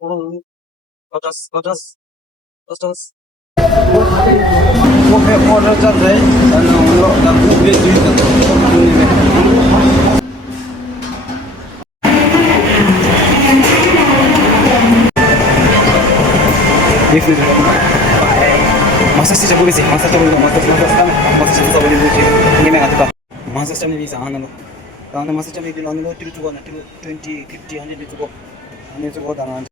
Lotus. वो order चल रहा है हम लोग आपको भेज दिए Если 마사지 잡으겠지. 마사지 잡으면 마사지 잡으겠지. 이게 내가 다 마사지 잡는 비자 하는 거. 나는 마사지 잡는 게 나는 거 뒤로 주고 나 뒤로 20, 50, 100 주고 안에 주고 다나.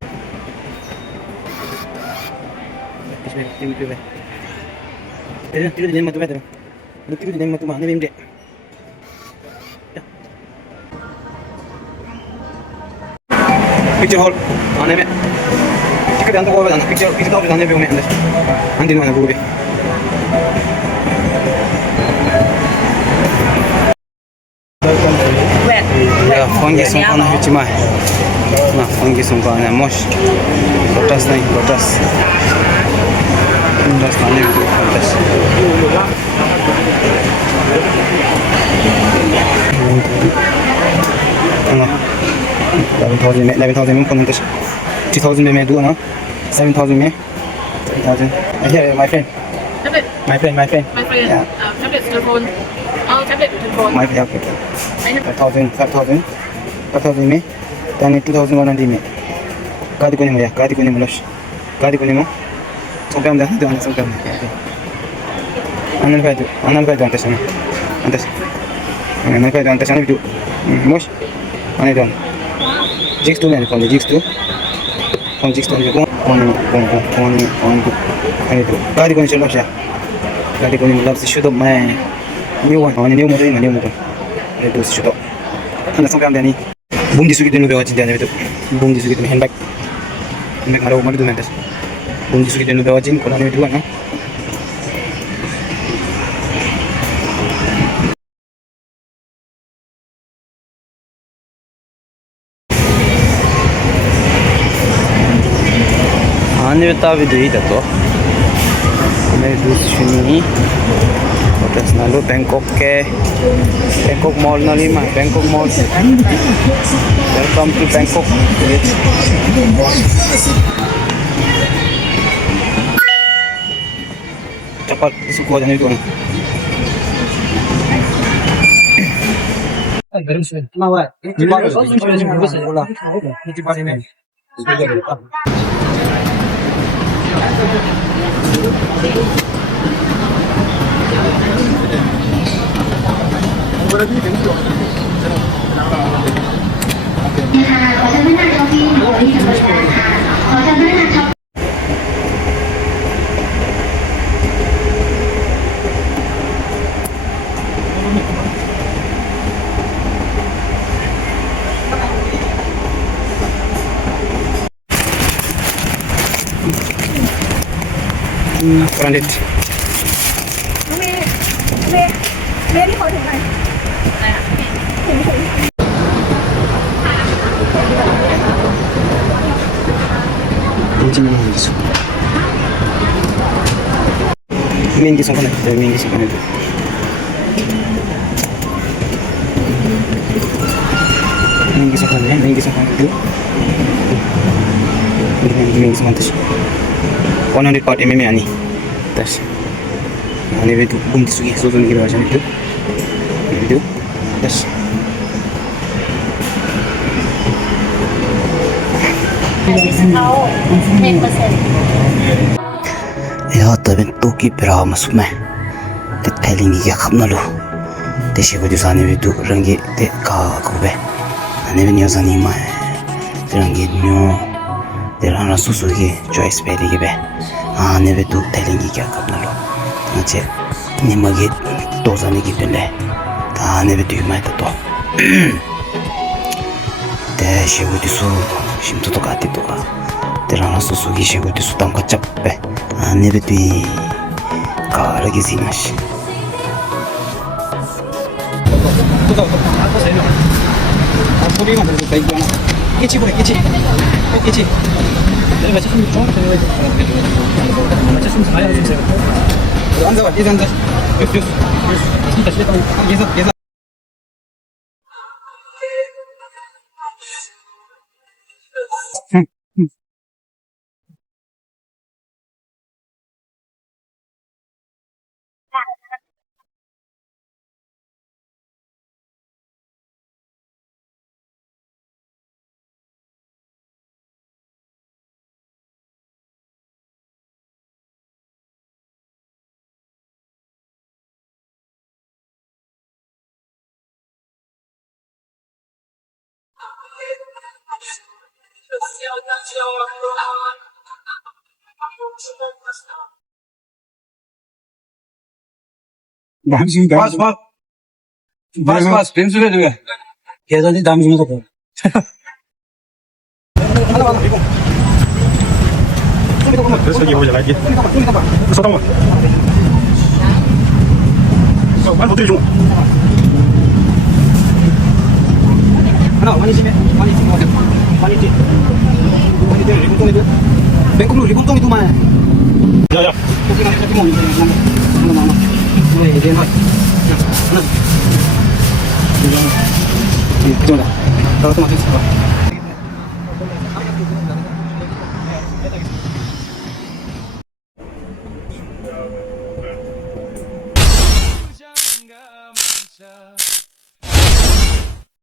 뒤로 내면 또 해야 뒤로 내면 또 안 되면 돼. Picture hall आने में टिकट अंदर को बताना पिक्चर तो बताने भी हमें अंदर आने को भी ya fungi songkana hichi mai na fungi songkana mosh botas nahi botas nane botas ana 11,000 में फोन 2,000 में मैं दूँ ना 7,000 में 7,000 here my friend Tablet. my friend Yeah. Tablet to phone. Oh, tablet to phone. my friend okay 5,000 में then 2,100 में गाड़ी को नहीं मिला सोकाम दा दा सोकाम anal faito antes video mos ane don jigs tu phone jigs tu ko on ane tu गाड़ी को नहीं मतलब shoot up मैं new model ane tu shoot up ana सोकाम दा ni boom di sugi denu bewa cinta ane tu boom di sugi denu handbag haro madu nanti boom di sugi denu bewa cin ko ane tu kan Anne tabi değil de to. Mevdus sini. Otas nalu Bangkok Mall na lima. Bangkok Mall. Welcome to Bangkok. Cepat isuko aja nih tuh. Branded. Mary hỏi thử này. Mingi songkana itu. Mingi songkana itu. Mingi songkana itu. 100 part mm ani. Tas. Ani itu boom disugi sozo ni version itu. Video. Tas. Ya tapi tu ki berapa masuk mah? Detailing ni kap nalu. Deshi ko jusani itu rangi de ka kube. Ani ni yosani mah. Rangi nyo. Derana susu ki choice pedi gibi. Ani itu detailing ni kap nalu. Nanti ni magi dozani gitu le. Ani itu yumai tato. Deshi ko jusu 심도 똑같이 또가 들어나 소속이 시고 수당 거 잡배 안 내베디 가르기 지나시 소리만 들어도 되고 깨치 보래 깨치 내가 지금 좀 맞아 좀 사야 좀 세요 앉아봐 계산 진짜 계산 बस बस बस बस pencil है तुम्हें क्या जल्दी दाम सुनो तो 그래서 이거 보자 이게 잠깐만 말 못해 줘 하나 많이 심해 많이 심해 많이 있지 많이 돼 리본통이 돼 뱅콩로 리본통이 두 마리 야야 여기 가면 저기 먹는 하나 하나 네 이제 하나 하나 이제 하나 이 정도 나도 좀 맞을 수 있어